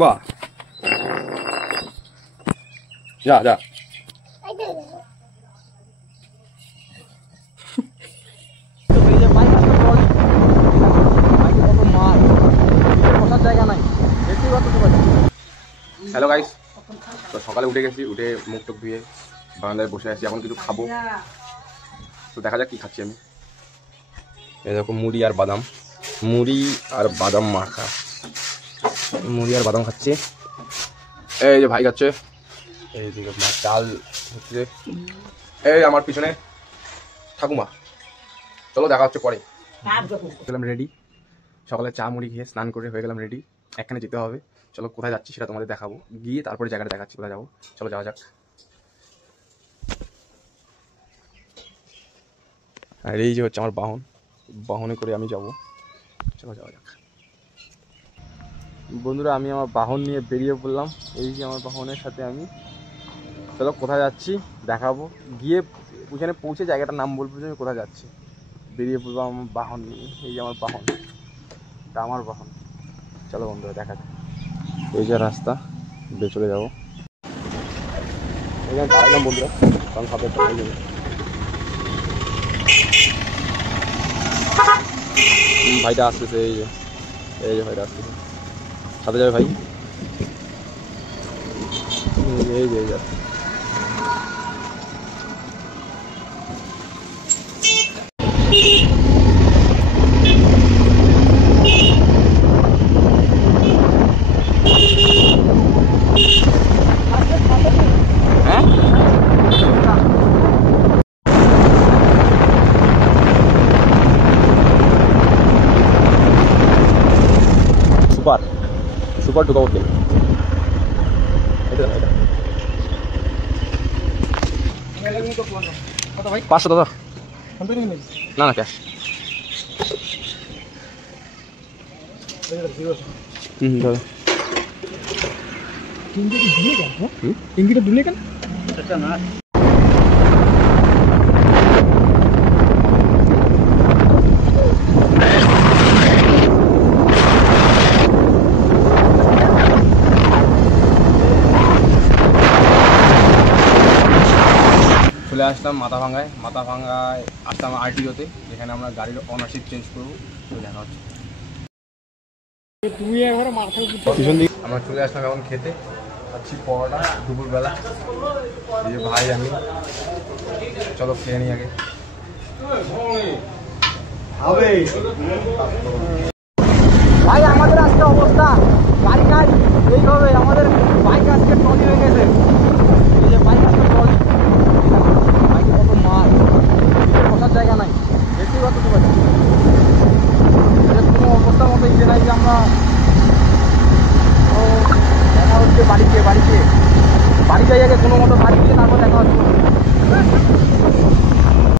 বাহ, যা যা। হ্যালো গাইস, তো সকালে উঠে গেছি, উঠে মুখ টুক ধুয়ে বারান্দায় বসে আছি। এখন কিছু খাবো, তো দেখা যাক কি খাচ্ছি আমি। এরকম মুড়ি আর বাদাম, মুড়ি আর বাদাম মাখা, মুড়ি আর বাদাম খাচ্ছি। এই যে ভাই খাচ্ছে, এইদিকে মাছ ডাল হচ্ছে, এই আমার পিছনে ঠাকুমা। চলো দেখা হচ্ছে পরে। গেলাম রেডি, সকালে চা মুড়ি খেয়ে স্নান করে হয়ে গেলাম রেডি। এখানে যেতে হবে, চলো কোথায় যাচ্ছি সেটা তোমাদের দেখাবো, গিয়ে তারপরে জায়গাটা দেখাচ্ছি কোথায় যাবো। চলো যাওয়া যাক। আর এই যে হচ্ছে আমার বাহন, বাহনে করে আমি যাব। চলো যাওয়া যাক। বন্ধুরা, আমি আমার বাহন নিয়ে বেরিয়ে পড়লাম। এই যে আমার বাহনের সাথে আমি। চলো কোথায় যাচ্ছি দেখাবো, গিয়ে ওখানে পৌঁছে জায়গাটার নাম বলবো যে আমি কোথায় যাচ্ছি। বেরিয়ে পড়বো আমার বাহন নিয়ে। এই যে আমার বাহন, এটা আমার বাহন। চলো বন্ধুরা দেখা যাক। এই যে রাস্তা, বেয়ে চলে যাবো। এখানে দাঁড়ালাম বন্ধুরা, কারণ সাথে একটা হয়ে যাবে। ভাইটা আসতেছে, এই যে ভাইটা আসতেছে, সাথে যাবে ভাই। এই যে যাচ্ছে। সুপার সুপার ঢুকাবো কি? ভাই 500 দাদা। না না, ক্যাশ। দাদা টিঙ্কিটা দুলে কেন? চলে আসলাম মাথাভাঙ্গায় আসলাম আরটিওতে, যেখানে আমরা গাড়ির অনারশিপ চেঞ্জ করবো। দেখা হচ্ছে। আমরা চলে আসলাম এখন খেতে, খাচ্ছি পরোটা দুপুরবেলা। এই যে ভাই আমি, চলো খেয়ে নিই আগে। ভাই আমাদের আজকে অবস্থা গাড়ি নাই, এইভাবে আমাদের বাইক আজকে টলি হয়ে গেছে। এই যে বাইক আজকে টলি, বাইকে কত মাল, বসার জায়গা নাই, দেখতেই পাচ্ছ তো। কোনো অবস্থার মতো ইয়ে নাই যে আমরা দেখা হচ্ছে বাড়ি যাই আগে কোনো মতো বাড়ি গিয়ে তারপর দেখা হচ্ছে।